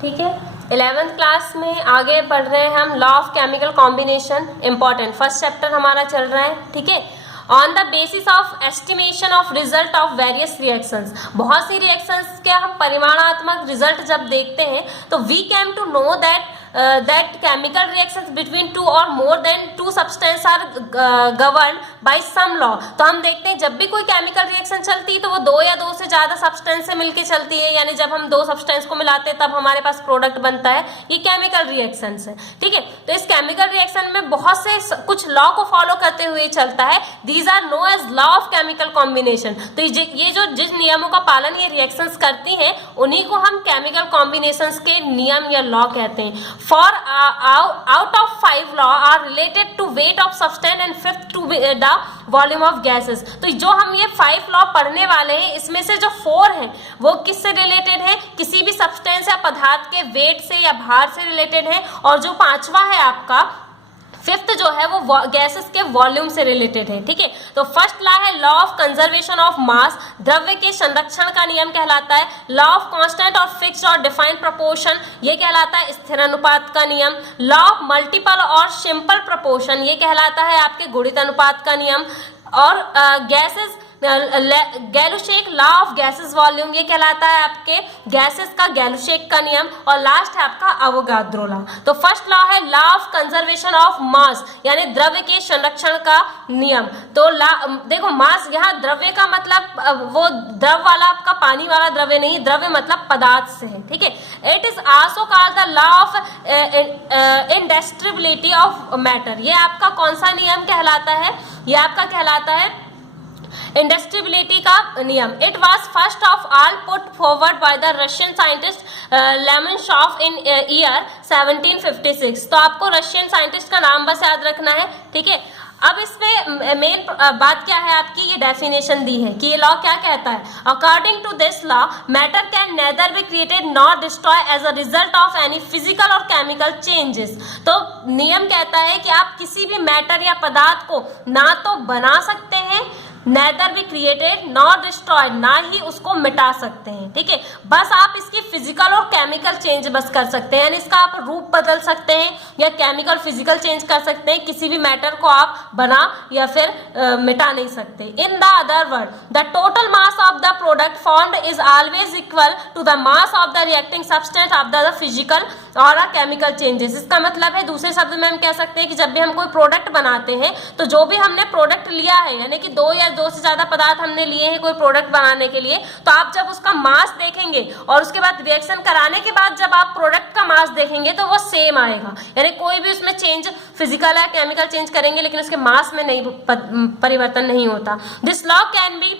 ठीक है। 11th class में आगे पढ़ रहे हैं हम law of chemical combination, important first chapter हमारा चल रहा है। ठीक है, on the basis of estimation of result of various reactions, बहुत सी रिएक्शंस के हम परिमाणात्मक रिजल्ट जब देखते हैं तो we came to know that chemical reactions between two or more than two substances are governed by some law। तो हम देखते हैं जब भी कोई केमिकल रिएक्शन चलती है तो वो दो या दो से ज्यादा सब्सटेंस से मिलके चलती है, यानी जब हम दो सब्सटेंस को मिलाते हैं तब हमारे पास प्रोडक्ट बनता है, ये केमिकल रिएक्शन है। ठीक है, तो इस केमिकल रिएक्शन में बहुत से कुछ लॉ को फॉलो करते हुए चलता है, these are known as law of chemical combination. तो ये जो जिस नियमों का पालन ये रिएक्शंस करती हैं उन्हीं को हम केमिकल कॉम्बिनेशंस के नियम या लॉ कहते हैं। For out of 5 law are related to weight of substance and 5th to the volume of gases। तो जो हम ये 5 लॉ पढ़ने वाले हैं इसमें से जो 4 हैं वो किससे रिलेटेड है, किसी भी सब्सटेंस या पदार्थ के वेट से या भार से रिलेटेड है, और जो 5वां है आपका 5th जो है वो गैसेस के वॉल्यूम से रिलेटेड है। ठीक है, तो फर्स्ट लॉ है law of conservation of mass, द्रव्य के संरक्षण का नियम कहलाता है। लॉ ऑफ कांस्टेंट और फिक्स्ड और डिफाइंड प्रोपोर्शन, ये कहलाता है स्थिर अनुपात का नियम। लॉ ऑफ मल्टीपल और सिंपल प्रोपोर्शन, ये कहलाता है आपके गुणित अनुपात का नियम। और gases Gay-Lussac law of gases volume, ये कहलाता है आपके गैसेस का गैलुशेक का नियम। और लास्ट है आपका अवोगाद्रो लॉ। तो फर्स्ट लॉ है लॉ ऑफ कंजर्वेशन ऑफ मास, यानी द्रव्य के संरक्षण का नियम। तो देखो मास, यहाँ द्रव्य का मतलब वो द्रव वाला आपका पानी वाला द्रव्य नहीं, द्रव्य मतलब पदार्थ से है। ठीक है, it is also called the law of indestructibility of matter. ये आपका कौन सा नियम कहलाता है, ये आपका कहलाता है इंडस्ट्रिबिलिटी का नियम। It was first of all put forward by the Russian scientist Lomonosov in year 1756। तो आपको रशियन साइंटिस्ट का नाम बस याद रखना है। ठीक है, अब इसमें मेन बात क्या है आपकी, ये डेफिनेशन दी है कि ये लॉ क्या कहता है। According to this law matter can neither be created nor destroy as a result of any physical और केमिकल चेंजेस। तो नियम कहता है कि आप किसी भी मैटर या पदार्थ को ना तो बना सकते हैं, nether be created nor destroyed, ना ही उसको मिटा सकते हैं। ठीक है, बस आप इसकी फिजिकल और केमिकल चेंज बस कर सकते हैं, यानी इसका आप रूप बदल सकते हैं या केमिकल फिजिकल चेंज कर सकते हैं। किसी भी मैटर को आप बना या फिर मिटा नहीं सकते। In the other word the total mass of the product formed is always equal to the mass of the reacting substance of the physical और केमिकल चेंजेस। इसका मतलब है दूसरे शब्द में हम कह सकते हैं कि जब भी हम कोई प्रोडक्ट बनाते हैं तो जो भी हमने प्रोडक्ट लिया है, यानी कि दो से ज्यादा पदार्थ हमने लिए हैं कोई प्रोडक्ट बनाने के लिए, तो आप जब उसका मास देखेंगे और उसके बाद रिएक्शन कराने के बाद जब आप प्रोडक्ट का मास देखेंगे तो वो सेम आएगा, यानी कोई भी उसमें चेंज फिजिकल या केमिकल चेंज करेंगे लेकिन उसके मास में नहीं परिवर्तन नहीं होता। This law can be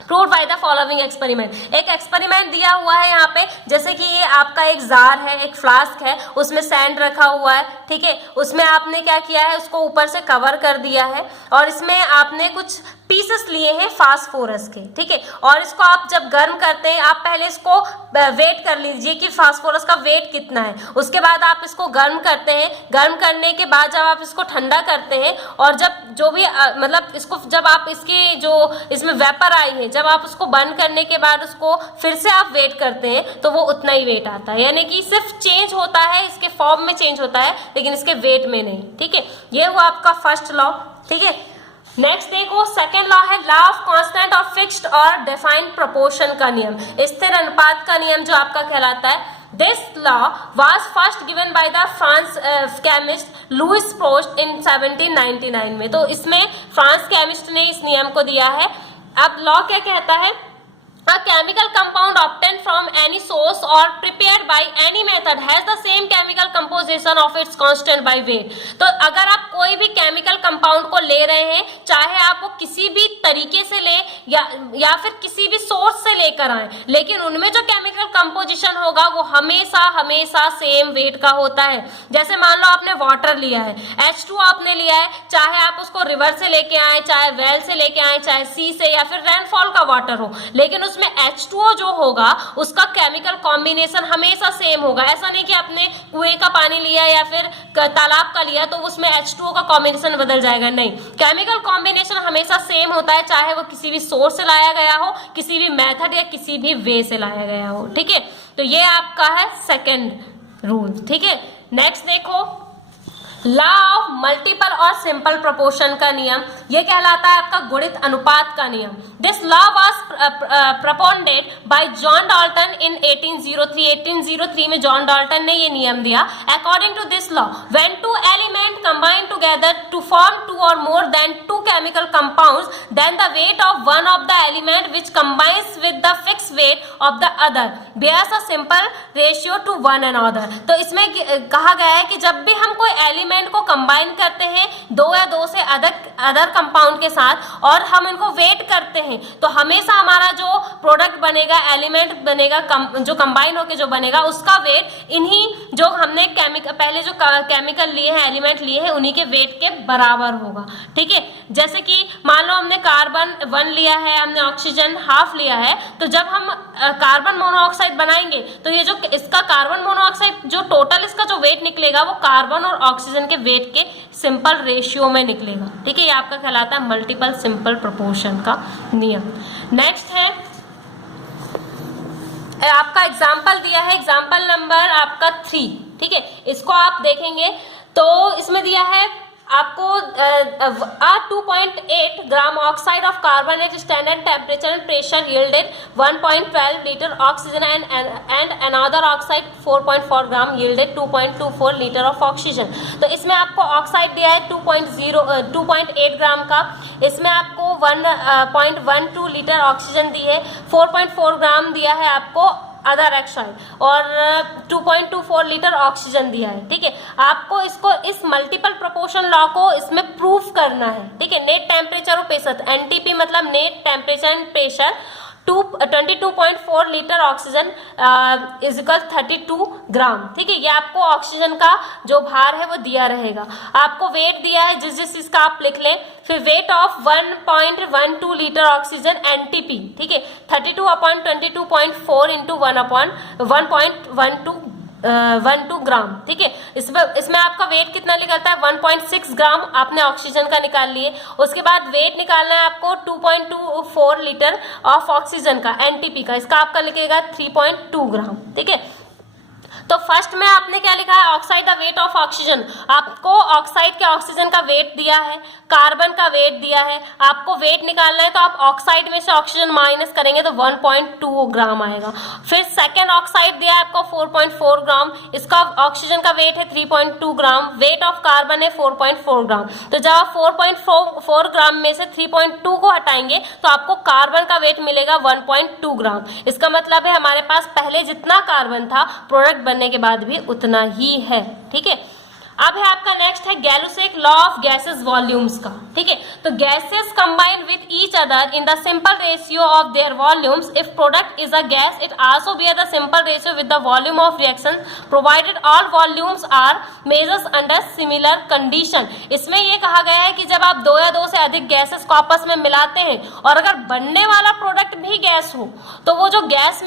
prove by the following experiment. एक एक्सपेरिमेंट दिया हुआ है यहाँ पे, जैसे कि ये आपका एक जार है, एक फ्लास्क है, उसमें सैंड रखा हुआ है। ठीक है, उसमें आपने क्या किया है, उसको ऊपर से कवर कर दिया है और इसमें आपने कुछ पीसेस लिए हैं फास्फोरस के। ठीक है, और इसको आप जब गर्म करते हैं, आप पहले इसको वेट कर लीजिए कि फास्फोरस का वेट कितना है, उसके बाद आप इसको गर्म करते हैं। गर्म करने के बाद जब आप इसको ठंडा करते हैं और जब जो भी मतलब इसको जब आप इसकी जो इसमें वेपर आई है, जब आप उसको बंद करने के बाद उसको फिर से आप वेट करते हैं तो वो उतना ही वेट आता है, यानी कि सिर्फ चेंज होता है, इसके फॉर्म में चेंज होता है लेकिन इसके वेट में नहीं। ठीक है, ये हुआ आपका फर्स्ट लॉ। ठीक है, नेक्स्ट देखो सेकेंड लॉ है लॉ ऑफ कांस्टेंट और फिक्स्ड और डिफाइंड प्रोपोर्शन का नियम, स्थिर अनुपात का नियम जो आपका कहलाता है। This law was first given by the France chemist Louis Proust in 1799 में। तो इसमें फ्रांस केमिस्ट ने इस नियम को दिया है। अब लॉ क्या कहता है, A chemical compound obtained from any source or prepared by any method has the same chemical composition of its constant by weight। तो अगर आप कोई भी केमिकल कंपाउंड को ले रहे हैं, चाहे आप वो किसी भी तरीके से ले या फिर किसी भी सोर्स से लेकर आए, लेकिन उनमें जो केमिकल कंपोजिशन होगा वो हमेशा हमेशा सेम वेट का होता है। जैसे मान लो आपने वाटर लिया है, H2 आपने लिया है, चाहे आप उसको रिवर से लेके आए, चाहे वेल से लेके आए, चाहे सी से या फिर रेनफॉल का वाटर हो, लेकिन उसमें H2O जो होगा उसका केमिकल कॉम्बिनेशन हमेशा सेम होगा। ऐसा नहीं कि आपने कुएं का पानी लिया या फिर तालाब का लिया तो उसमें H2O का कॉम्बिनेशन बदल जाएगा, नहीं, केमिकल कॉम्बिनेशन हमेशा सेम होता है, चाहे वो किसी भी सोर्स से लाया गया हो, किसी भी मेथड या किसी भी वे से लाया गया हो। ठीक है, तो ये आपका है सेकेंड रूल। ठीक है, नेक्स्ट देखो लॉ ऑफ मल्टीपल और सिंपल प्रोपोर्शन का नियम, ये कहलाता है आपका गुणित अनुपात का नियम। This law was propounded by John Dalton in 1803। 1803 में जॉन डाल्टन ने ये नियम दिया। According to this law when two element combine together to form two or more than two chemical compounds then the weight of one of the element which combines with the fix weight of the other bears a simple ratio to one another. तो इसमें कहा गया है कि जब भी हम कोई एलिमेंट को कंबाइन करते हैं दो या दो से अदर कंपाउंड के साथ और हम इनको वेट करते हैं तो हमेशा हमारा जो प्रोडक्ट बनेगा, एलिमेंट बनेगा, जो कंबाइन होकर जो बनेगा उसका वेट इन्हीं जो हमने पहले जो केमिकल लिए हैं, एलिमेंट लिए हैं, उन्हीं के वेट के बराबर होगा। ठीक है, जैसे कि मान लो हमने कार्बन 1 लिया है, हमने ऑक्सीजन हाफ लिया है, तो जब हम कार्बन मोनोऑक्साइड बनाएंगे तो ये जो इसका कार्बन मोनोऑक्साइड जो टोटल इसका जो वेट निकलेगा वो कार्बन और ऑक्सीजन के वेट के सिंपल रेशियो में निकलेगा। ठीक है, ये आपका कहलाता है मल्टीपल सिंपल प्रोपोर्शन का नियम। नेक्स्ट है आपका एग्जाम्पल दिया है, एग्जाम्पल नंबर आपका 3। ठीक है, इसको आप देखेंगे तो इसमें दिया है आपको 2.8 gram oxide of carbon at standard temperature and pressure yielded 1.12 litre oxygen and another oxide 4.4 gram yielded 2.24 litre of oxygen. तो इसमें आपको ऑक्साइड दिया है 2.8 ग्राम का, इसमें आपको 1.12 लीटर ऑक्सीजन दी है, 4.4 ग्राम दिया है आपको अदर ऑक्साइड और 2.24 लीटर ऑक्सीजन दिया है। ठीक है, आपको इसको इस मल्टीपल प्रोपोर्शन लॉ को इसमें प्रूफ करना है। ठीक है, नेट टेम्परेचर और प्रेशर, एनटीपी मतलब net temperature and pressure 22.4 litre oxygen is equal 32 ग्राम। ठीक है, ये आपको ऑक्सीजन का जो भार है वो दिया रहेगा। आपको वेट दिया है जिस चीज का आप लिख लें, फिर weight of 1.12 litre oxygen NTP. ठीक है, 32/22.4 इंटू 1.12 ग्राम। ठीक है, इसमें आपका वेट कितना निकलता है 1.6 ग्राम आपने ऑक्सीजन का निकाल लिए। उसके बाद वेट निकालना है आपको 2.24 लीटर ऑफ ऑक्सीजन का एनटीपी का, इसका आपका लिखेगा 3.2 ग्राम। ठीक है, तो फर्स्ट में आपने क्या लिखा है oxide the weight of oxygen, आपको ऑक्साइड के ऑक्सीजन का वेट दिया है, कार्बन का वेट दिया है, आपको वेट निकालना है तो आप ऑक्साइड में से ऑक्सीजन माइनस करेंगे तो 1.2 ग्राम आएगा। फिर सेकेंड ऑक्साइड दिया है आपको 4.4 ग्राम, इसका ऑक्सीजन का वेट है 3.2 ग्राम, वेट ऑफ कार्बन है 4.4 ग्राम। तो जब आप 4.4 ग्राम में से 3.2 को हटाएंगे तो आपको कार्बन का वेट मिलेगा 1.2 ग्राम। इसका मतलब है हमारे पास पहले जितना कार्बन था प्रोडक्ट बनने के बाद भी उतना ही है। ठीक है, अब है आपका नेक्स्ट है Gay Lussac law of gases volumes का। ठीक है, तो gases combine with each other in the simple ratio of their volumes. If product is a gas it also bear the simple ratio with the volume of reaction provided all volumes are measures under similar condition. इसमें यह कहा गया है कि जब आप दो या दो से अधिक गैसेस को आपस में मिलाते हैं और अगर बनने वाला प्रोडक्ट भी गैस हो तो वो जो गैस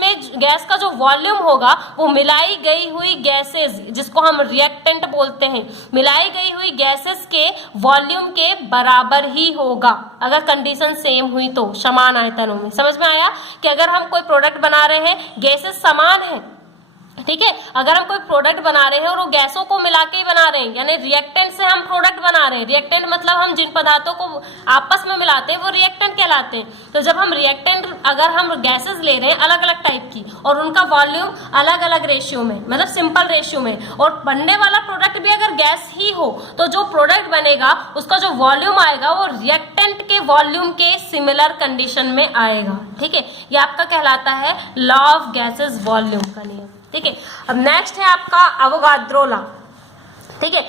का जो वॉल्यूम होगा वो मिलाई गई हुई गैसेस जिसको हम रिएक्टेंट बोलते हैं, मिलाई गई हुई गैसेस के वॉल्यूम के बराबर ही होगा अगर कंडीशन सेम हुई तो, समान आयतनों में। समझ में आया कि अगर हम कोई प्रोडक्ट बना रहे हैं, गैसेस समान है, ठीक है, अगर हम कोई प्रोडक्ट बना रहे हैं और वो गैसों को मिला के ही बना रहे हैं, यानी रिएक्टेंट से हम प्रोडक्ट बना रहे हैं, रिएक्टेंट मतलब हम जिन पदार्थों को आपस में मिलाते हैं वो रिएक्टेंट कहलाते हैं। तो जब हम रिएक्टेंट अगर हम गैसेस ले रहे हैं अलग अलग टाइप की और उनका वॉल्यूम अलग अलग रेशियो में, मतलब सिंपल रेशियो में, और बनने वाला प्रोडक्ट भी अगर गैस ही हो तो जो प्रोडक्ट बनेगा उसका जो वॉल्यूम आएगा वो रिएक्टेंट के वॉल्यूम के सिमिलर कंडीशन में आएगा। ठीक है, ये आपका कहलाता है लॉ ऑफ गैसेस वॉल्यूम का नियम। ठीक है, अब नेक्स्ट है आपका एवोगाड्रो लॉ। ठीक है,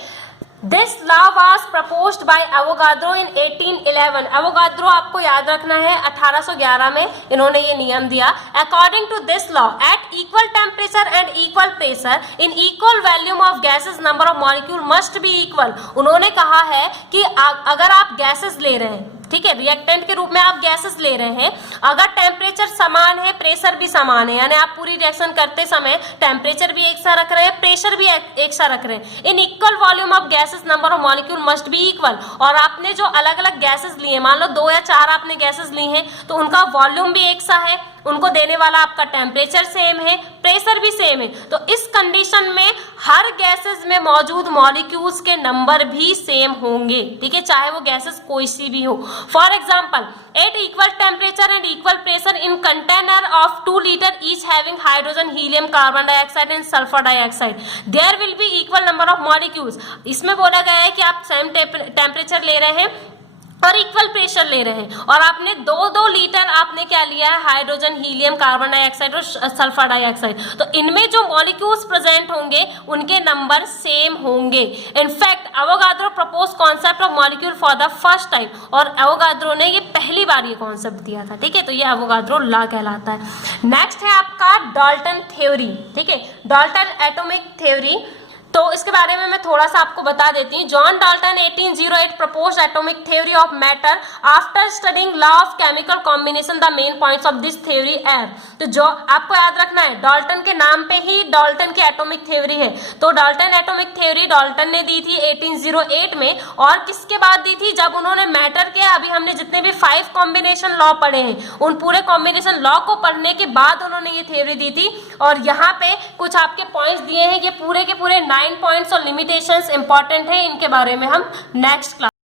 this law was proposed by Avogadro in 1811। Avogadro आपको याद रखना है 1811 में इन्होंने ये नियम दिया। According to this law at equal temperature and equal pressure in equal volume of gases number of molecule must be equal. उन्होंने कहा है कि अगर आप गैसेस ले रहे हैं, ठीक है, रिएक्टेंट के रूप में आप गैसेस ले रहे हैं, अगर टेम्परेचर समान है प्रेशर भी समान है, यानी आप पूरी रिएक्शन करते समय टेम्परेचर भी एक सा रख रहे हैं, प्रेशर भी एक सा रख रहे हैं, इन equal volume of gases number of molecule must be equal. और आपने जो अलग अलग गैसेस लिए, मान लो 2 या 4 आपने गैसेस ली हैं तो उनका वॉल्यूम भी एक सा है, उनको देने वाला आपका टेम्परेचर सेम है, प्रेशर भी सेम है, तो इस कंडीशन में हर गैसेस में मौजूद मॉलिक्यूल्स के नंबर भी सेम होंगे, ठीक है, चाहे वो गैसेस कोई सी भी हो। For example, at equal temperature and equal pressure in container of 2 litre each having hydrogen, helium, carbon dioxide and sulphur dioxide, there will be equal number of molecules. इसमें बोला गया है कि आप सेम टेम्परेचर ले रहे हैं और इक्वल प्रेशर ले रहे हैं, और आपने 2-2 लीटर आपने क्या लिया है, हाइड्रोजन, हीलियम, कार्बन डाइऑक्साइड और सल्फर डाइऑक्साइड, तो इनमें जो मॉलिक्यूल्स प्रेजेंट होंगे उनके नंबर सेम होंगे। In fact Avogadro propose concept of molecule for the first time, और एवोगाड्रो ने ये पहली बार ये कॉन्सेप्ट दिया था, ठीक है, तो ये एवोगाड्रो लॉ कहलाता है। नेक्स्ट है आपका डाल्टन थ्योरी, ठीक है, डाल्टन एटॉमिक थ्योरी, तो इसके बारे में मैं थोड़ा सा आपको बता देती हूँ। John Dalton 1808 proposed atomic theory of matter after studying law of chemical combination. The main points of this theory are, तो जो आपको याद रखना है, डाल्टन के नाम पे ही डाल्टन की एटॉमिक थ्योरी है, तो डाल्टन एटॉमिक थ्योरी डाल्टन ने दी थी 1808 में, और किसके बाद दी थी, जब उन्होंने मैटर के अभी हमने जितने भी 5 कॉम्बिनेशन लॉ पढ़े हैं उन पूरे कॉम्बिनेशन लॉ को पढ़ने के बाद उन्होंने ये थ्योरी दी थी। और यहाँ पे कुछ आपके पॉइंट्स दिए हैं, ये पूरे के पूरे 9 पॉइंट्स और लिमिटेशंस इंपॉर्टेंट है, इनके बारे में हम नेक्स्ट क्लास